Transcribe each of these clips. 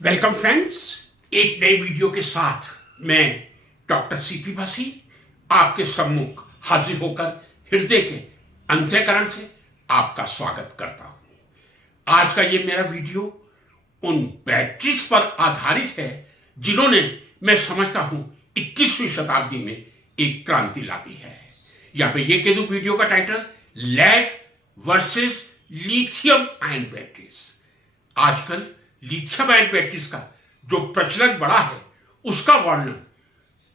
Welcome friends, एक नए video के साथ मैं डॉक्टर सीपी भासी आपके सम्मुख हाजिर होकर हृदय के अंतःकरण से आपका स्वागत करता हूं। आज का ये मेरा वीडियो उन बैटरीज पर आधारित है जिन्होंने, मैं समझता हूं, 21वीं शताब्दी में एक क्रांति ला दी है। यहां पे ये कह दूं, वीडियो का title lead versus lithium ion batteries. आजकल लिथियम आयन बैटरीज का जो प्रचलन बढ़ा है उसका वर्णन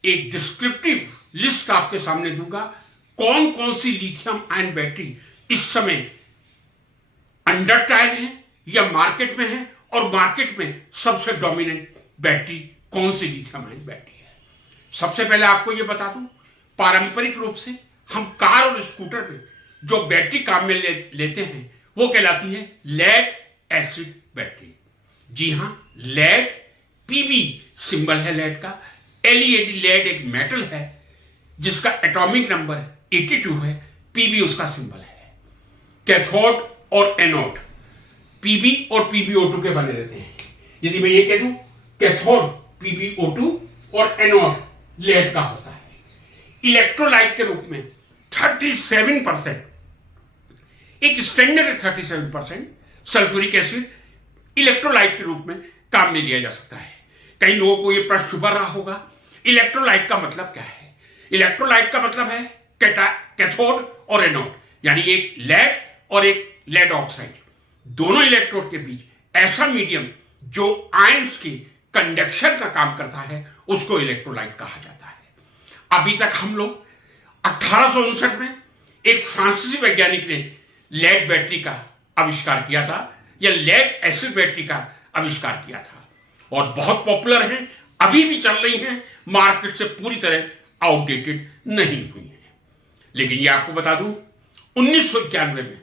एक डिस्क्रिप्टिव लिस्ट आपके सामने दूंगा। कौन कौन सी लिथियम आयन बैटरी इस समय अंडर ट्रायल है या मार्केट में है, और मार्केट में सबसे डोमिनेंट बैटरी कौन सी लिथियम आयन बैटरी है। सबसे पहले आपको यह बता दूं, पारंपरिक रूप से हम कार और स्कूटर में जो बैटरी काम में लेते हैं वो कहलाती है लेड एसिड बैटरी। जी हां, लेड, पीबी सिंबल है लेड का। एलईडी लेड एक मेटल है जिसका एटॉमिक नंबर 82 है। पीबी उसका सिंबल है। कैथोड और एनोड पीबी और पीबीओ2 के बने रहते हैं। यदि मैं ये कह दूं, कैथोड पीबीओ2 और एनोड लेड का होता है। इलेक्ट्रोलाइट के रूप में 37%, एक स्टैंडर्ड 37% सल्फ्यूरिक एसिड इलेक्ट्रोलाइट के रूप में काम में लिया जा सकता है। कई लोगों को यह प्रश्न उभर रहा होगा, इलेक्ट्रोलाइट का मतलब क्या है। इलेक्ट्रोलाइट का मतलब है कैथोड और एनोड, यानी एक लेड और एक लेड ऑक्साइड, दोनों इलेक्ट्रोड के बीच ऐसा मीडियम जो आयंस की कंडक्शन का काम करता है उसको इलेक्ट्रोलाइट कहा जाता है। अभी तक हम लोग 1859 में एक फ्रांसीसी वैज्ञानिक ने लेड बैटरी का आविष्कार किया था, या लेड एसिड बैटरी का आविष्कार किया था, और बहुत पॉपुलर है, अभी भी चल रही हैं, मार्केट से पूरी तरह आउटडेटेड नहीं हुई है। लेकिन ये आपको बता दूं, 1991 में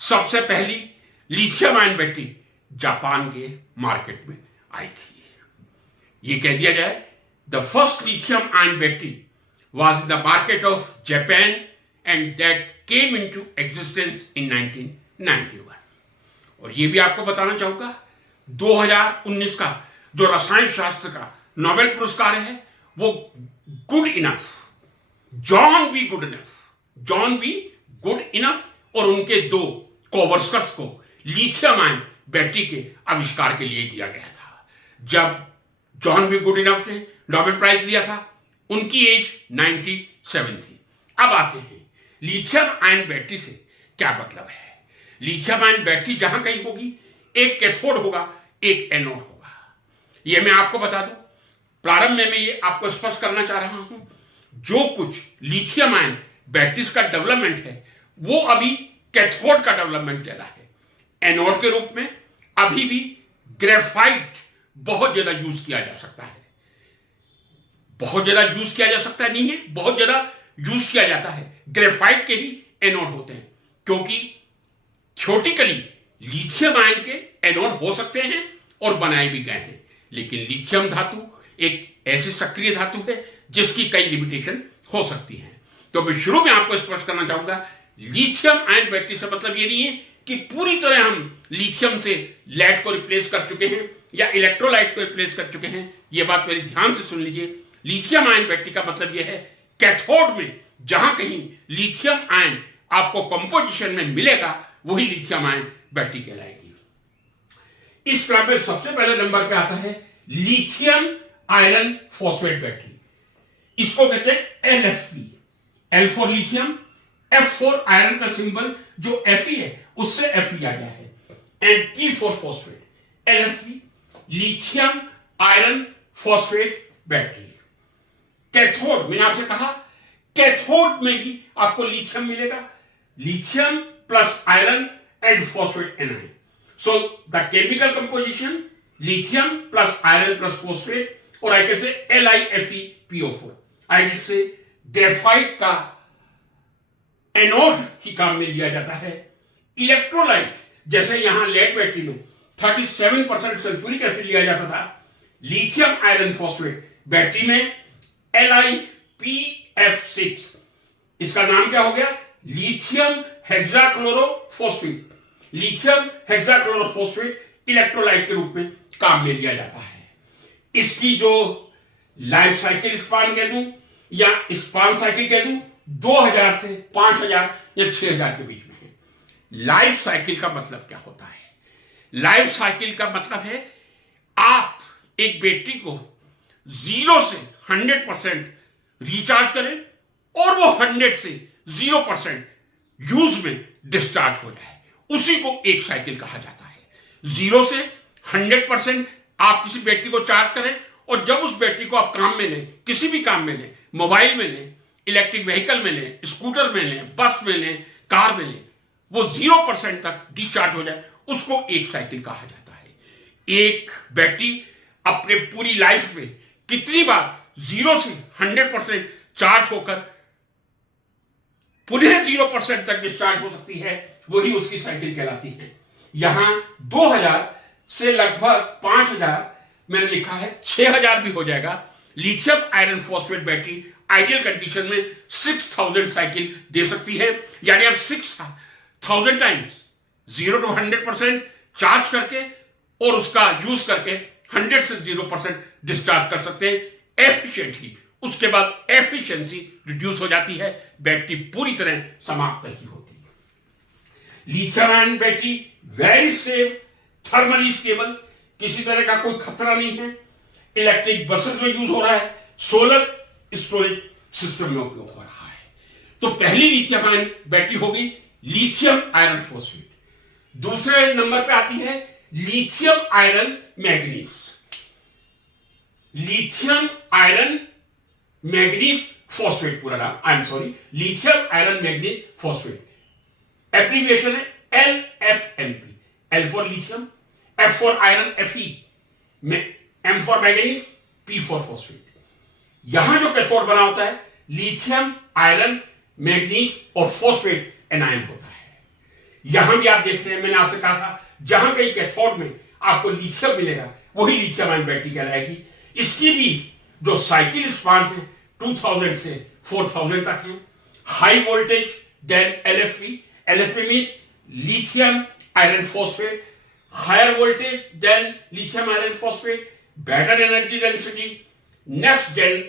सबसे पहली लिथियम आयन बैटरी जापान के मार्केट में आई थी। ये कह दिया जाए, the first lithium ion battery was in the market of Japan and that came into existence in 1991। और ये भी आपको बताना चाहूंगा, 2019 का जो रसायन शास्त्र का नोबेल पुरस्कार है वो good enough, John be good enough और उनके दो कोवर्कर्स को लिथियम आयन बैटरी के आविष्कार के लिए दिया गया था। जब जॉन बी गुड इनफ ने नोबेल प्राइज दिया था, उनकी एज 97 थी। अब आते हैं लिथियम आयन बैटरी से क्या मतलब है। लिथियम आयन बैटरी जहां कहीं होगी, एक कैथोड होगा, एक एनोड होगा। यह मैं आपको बता दूं, प्रारंभ में मैं ये आपको स्पष्ट करना चाह रहा हूं, जो कुछ लिथियम आयन बैटरीज का डेवलपमेंट है वो अभी कैथोड का डेवलपमेंट चला है। एनोड के रूप में अभी भी ग्रेफाइट बहुत ज्यादा यूज किया जा सकता है। बहुत ज्यादा यूज किया जा सकता है नहीं है, बहुत ज्यादा यूज किया जाता है। ग्रेफाइट के ही एनोड होते हैं, क्योंकि थ्योरेटिकली लिथियम आयन के एनोड हो सकते हैं और बनाए भी गए हैं, लेकिन लिथियम धातु एक ऐसी सक्रिय धातु है जिसकी कई लिमिटेशन हो सकती हैं। तो मैं शुरू में आपको स्पष्ट करना चाहूंगा, लिथियम आयन बैटरी से मतलब ये नहीं है कि पूरी तरह हम लिथियम से लेड को रिप्लेस कर चुके हैं या इलेक्ट्रोलाइट को रिप्लेस कर चुके हैं। यह बात मेरी ध्यान से सुन लीजिए। लिथियम आयन बैटरी का मतलब यह है, कैथोड में जहां कहीं लिथियम आयन आपको कंपोजिशन में मिलेगा वही लिथियम आयन बैटरी कहलाएगी। इस क्रम में सबसे पहले नंबर पे आता है लिथियम आयरन फॉस्फेट बैटरी। इसको कहते हैं LFP, L for lithium, F for iron का सिंबल जो Fe है उससे Fe आ गया है, and P for phosphate, LFP lithium iron phosphate battery. Cathode, मैंने आपसे कहा कैथोड में ही आपको लिथियम मिलेगा, lithium plus iron and phosphate anion. So the chemical composition lithium plus iron plus phosphate, और I can say LiFePO4। I can say graphite का anode ही काम में लिया जाता है। इलेक्ट्रोलाइट, जैसे यहां लेड बैटरी में 37% सल्फ्यूरिक एसिड लिया जाता था, लिथियम आयरन फॉस्फेट बैटरी में LiPF6, इसका नाम क्या हो गया, लिथियम हेक्साक्लोरोफॉस्फेट। लिथियम हेक्साक्लोरोफॉस्फेट इलेक्ट्रोलाइट के रूप में काम में लिया जाता है। इसकी जो लाइफ साइकिल स्पान कह दूं या स्पान साइकिल कह दूं 2000 से 5000 या 6000 के बीच में है। लाइफ साइकिल का मतलब क्या होता है? लाइफ साइकिल का मतलब है आप एक बैटरी को 0 से 100% रिचार्ज करें और वो 100 से 0% यूज में डिस्चार्ज हो जाए, उसी को एक साइकिल कहा जाता है। 0 से 100% आप किसी बैटरी को चार्ज करें और जब उस बैटरी को आप काम में लें, किसी भी काम में लें, मोबाइल में लें, इलेक्ट्रिक व्हीकल में लें, स्कूटर में लें, बस में लें, कार में लें, वो 0% तक डिस्चार्ज हो जाए, उसको एक साइकिल कहा जाता है। एक बैटरी अपने पूरी लाइफ में कितनी बार 0 से 100% चार्ज होकर पुनः 0% तक डिस्चार्ज हो सकती है, वही उसकी साइकिल कहलाती है। यहां 2000 से लगभग 5000 मैंने लिखा है, 6000 भी हो जाएगा। Lithium iron phosphate battery ideal condition में 6000 साइकिल दे सकती है, यानी आप 6000 टाइम्स 0 to 100% चार्ज करके और उसका यूज करके 100 से 0% डिस्चार्ज कर सकते हैं एफिशिएंटली। उसके बाद एफिशिएंसी रिड्यूस हो जाती है, बैटरी पूरी तरह समाप्त नहीं होती। Lithium ion battery very safe, thermally stable, किसी तरह का कोई खतरा नहीं है। इलेक्ट्रिक बसेस में यूज हो रहा है, सोलर स्टोरेज सिस्टम में उपयोग हो रहा है। तो पहली लिथियम आयन बैटरी होगी लिथियम आयरन फॉस्फेट। दूसरे नंबर पे आती है lithium iron manganese. Lithium iron manganese phosphate पूरा नाम, I am sorry, lithium iron manganese phosphate. Abbreviation है LFMP। L for lithium, F for iron, Fe, M for manganese, P for phosphate. यहां जो cathode बना होता है लिथियम आयरन मैग्नीज और phosphate anion होता है। यहां भी आप देख रहे हैं, मैंने आपसे कहा था जहां कहीं कैथोड में आपको लिथियम मिलेगा वही लिथियम आयन बैटरी कहलाएगी। इसकी भी जो साइकिल स्पान है 2000 से 4000 तक है। High voltage than LFP। LFP means lithium iron phosphate. Higher voltage than lithium iron phosphate, better energy density, next gen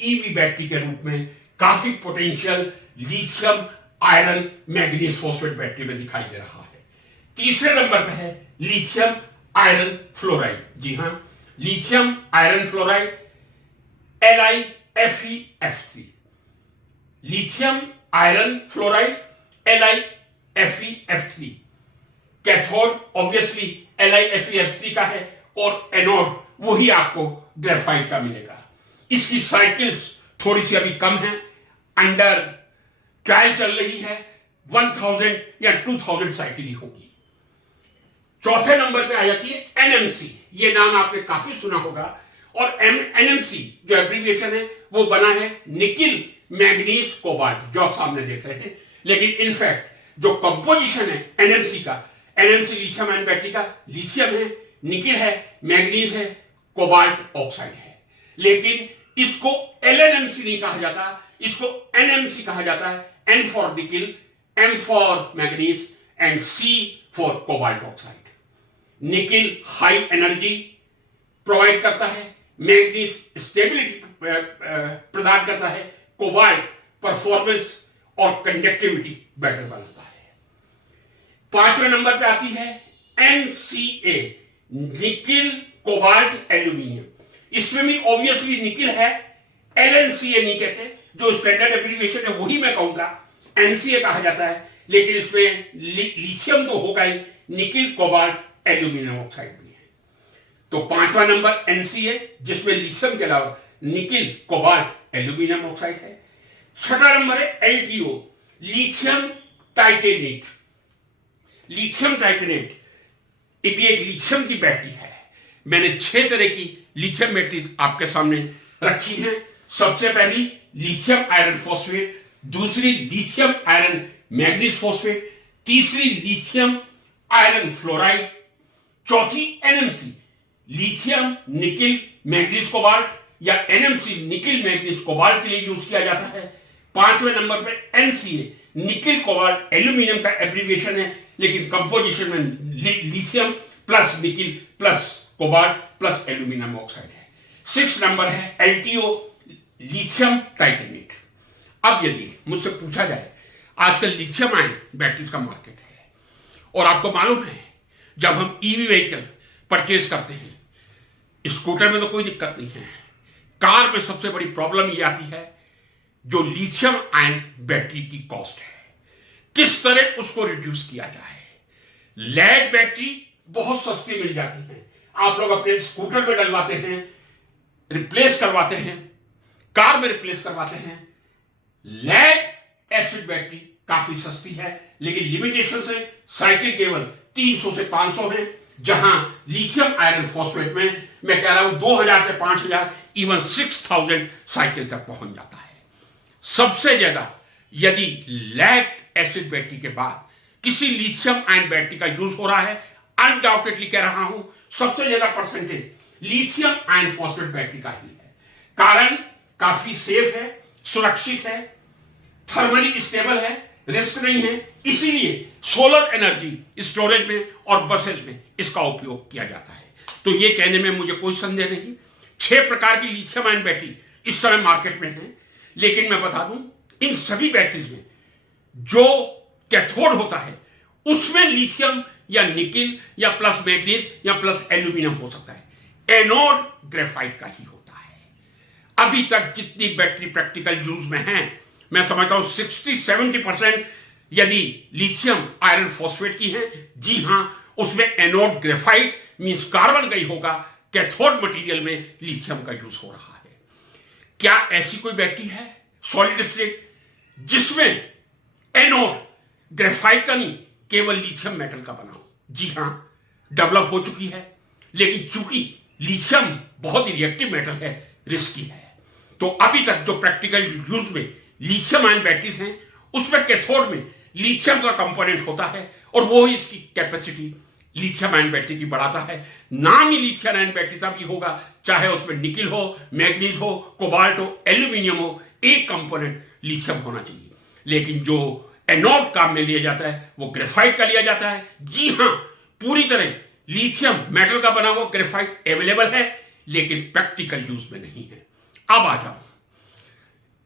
EV battery के रूप में काफी potential lithium iron manganese phosphate battery में दिखाई दे रहा है। तीसरे नंबर पे है लिथियम आयरन फ्लोराइड। जी हां, lithium iron fluoride LiFeF3। Lithium iron fluoride LiFeF3। Cathode obviously LiFeF3 का है और एनोड वही आपको ग्रेफाइट का मिलेगा। इसकी साइकिल्स थोड़ी सी अभी कम है, अंडर ट्रायल चल रही है, 1000 या 2000 साइकिल ही होगी। चौथे नंबर पे आ जाती है NMC। ये नाम आपने काफी सुना होगा और NMC जो एब्रीविएशन है वो बना है निकिल मैग्नीज कोबाल्ट, जो आप सामने देख रहे हैं। लेकिन इनफैक्ट जो कंपोजिशन है NMC का, NMC लिथियम आयन बैटरी का लिथियम है, निकिल है, मैग्नीज है, कोबाल्ट ऑक्साइड है। लेकिन इसको LNMC नहीं कहा जाता, इसको NMC कहा जाता है। N for nickel, M for manganese and C for cobalt oxide. Nickel high energy provide करता है, मैग्नीज स्टेबिलिटी प्रदान करता है, कोबाल्ट परफॉर्मेंस और कंडक्टिविटी बेटर बनाता है। पांचवें नंबर पे आती है NCA, निकिल कोबाल्ट एल्यूमिनियम। इसमें भी ऑब्वियसली निकिल है, LNCA नहीं कहते, जो स्टैंडर्ड एब्रीविएशन है वही मैं कहूंगा, NCA कहा जाता है। लेकिन इसमें लिथियम तो होगा ही, निकिल कोबाल्ट एल्यूमिनियम ऑक्साइड भी है। तो पांचवा नंबर NCA, जिसमें लिथियम के अलावा निकिल कोबाल्ट एल्यूमिनियम ऑक्साइड है। छठा नंबर है LTO, lithium titanate. Lithium titanate ये भी एक लिथियम की बैटरी है। मैंने 6 तरह की लिथियम बैटरी आपके सामने रखी है। सबसे पहली लिथियम आयरन फॉस्फेट, दूसरी लिथियम आयरन मैग्नीज फॉस्फेट, तीसरी लिथियम आयरन फ्लोराइड, चौथी NMC lithium nickel manganese cobalt या NMC निकिल मैग्नीज कोबाल्ट के लिए यूज किया जाता है। पांचवें नंबर पे NCA निकिल कोबाल्ट एल्यूमिनियम का एब्रीविएशन है, लेकिन कंपोजिशन में lithium plus nickel plus cobalt plus aluminium oxide है। 6 नंबर है LTO लिथियम टाइटेनेट। अब यदि मुझसे पूछा जाए आजकल लिथियम आयन बैटरीज का मार्केट है और आपको मालूम है जब हम ईवी व्हीकल परचेज करते हैं, स्कूटर में तो कोई दिक्कत नहीं है, कार में सबसे बड़ी प्रॉब्लम ये आती है जो लिथियम आयन बैटरी की कॉस्ट है, किस तरह उसको रिड्यूस किया जाए। लेड बैटरी बहुत सस्ती मिल जाती है, आप लोग अपने स्कूटर में डलवाते हैं, रिप्लेस करवाते हैं, कार में रिप्लेस करवाते हैं। लेड एसिड बैटरी काफी सस्ती है, लेकिन लिमिटेशन से साइकिल केवल 300 से 500 है, जहां लिथियम आयरन फॉस्फेट में मैं कह रहा हूं 2000 से 5000 इवन 6000 साइकिल तक पहुंच जाता है। सबसे ज्यादा यदि लेड एसिड बैटरी के बाद किसी लिथियम आयन बैटरी का यूज हो रहा है, अनडाउटेडली कह रहा हूं सबसे ज्यादा percentage lithium ion phosphate battery का ही है। कारण काफी सेफ है, सुरक्षित है, थर्मली स्टेबल है, रिस्क नहीं है, इसीलिए सोलर एनर्जी स्टोरेज में और बसेस में इसका उपयोग किया जाता है। तो ये कहने में मुझे कोई संदेह नहीं, 6 प्रकार की लिथियम आयन बैटरी इस समय मार्केट में है, लेकिन मैं बता दूं इन सभी बैटरीज में जो कैथोड होता है उसमें लिथियम या निकिल या प्लस मैग्नीज या प्लस एल्यूमिनियम हो सकता है, एनोड ग्रेफाइट का ही होता है। अभी तक जितनी बैटरी प्रैक्टिकल यूज में है मैं समझता हूं 60-70% यदि लिथियम आयरन फॉस्फेट की है, जी हां, उसमें एनोड ग्रेफाइट मींस कार्बन का ही होगा, कैथोड मटेरियल में लिथियम का यूज हो रहा है। क्या ऐसी कोई बैटरी है सॉलिड स्टेट जिसमें एनोड ग्रेफाइट का नहीं केवल लिथियम मेटल का बना हो? जी हां, डेवलप हो चुकी है, लेकिन चूंकि लिथियम बहुत ही रिएक्टिव मेटल है, रिस्की है, तो अभी तक जो प्रैक्टिकल यूज में लिथियम आयन बैटरीज हैं उसमें कैथोड में लिथियम का कंपोनेंट होता है और वो ही इसकी कैपेसिटी लिथियम आयन बैटरी की बढ़ाता है। नाम ही लिथियम आयन बैटरी तभी होगा चाहे उसमें निकिल हो, मैग्नीज हो, कोबाल्ट हो, एल्यूमिनियम हो, एक कंपोनेंट लिथियम होना चाहिए। लेकिन जो एनोड काम में लिया जाता है वो ग्रेफाइट का लिया जाता है। जी हां, पूरी तरह लिथियम मेटल का बना हुआ ग्रेफाइट अवेलेबल है, लेकिन प्रैक्टिकल यूज में नहीं है। अब आ जाओ,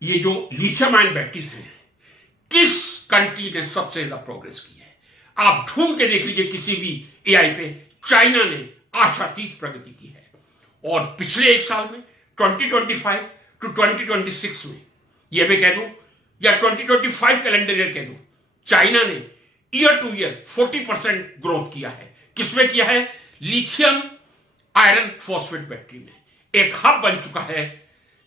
ये जो लिथियम आयन बैटरीज हैं किस कंट्री ने सबसे ज्यादा प्रोग्रेस की है? आप ढूंढ के देख लीजिए किसी भी एआई पे, चाइना ने आशातीत प्रगति की है और पिछले 1 साल में 2025 टू 2026 में, यह मैं कह दूं या 2025 कैलेंडर ईयर कह दूं, चाइना ने ईयर टू ईयर 40% ग्रोथ किया है। किसमें किया है? लिथियम आयरन फॉस्फेट बैटरी में। एक हब बन चुका है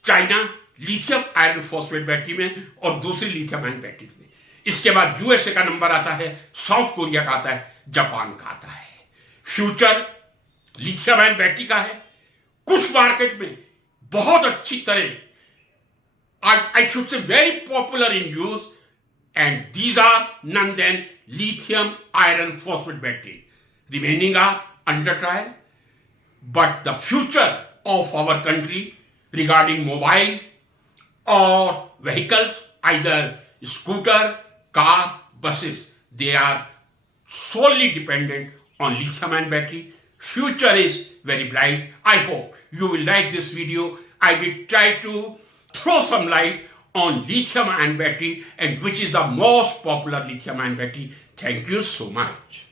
China lithium iron phosphate battery में और दूसरी लिथियम आयन बैटरी में। इसके बाद यूएसए का नंबर आता है, साउथ कोरिया का आता है, जापान का आता है। फ्यूचर लिथियम आयन बैटरी का है। कुछ मार्केट में बहुत अच्छी तरह, I should say very popular in use, and these are none than lithium iron phosphate batteries. Remaining are under trial, but the future of our country regarding mobile or vehicles, either scooter, car, buses, they are solely dependent on lithium ion battery. Future is very bright. I hope you will like this video. I will try to throw some light on lithium ion battery and which is the most popular lithium ion battery. Thank you so much.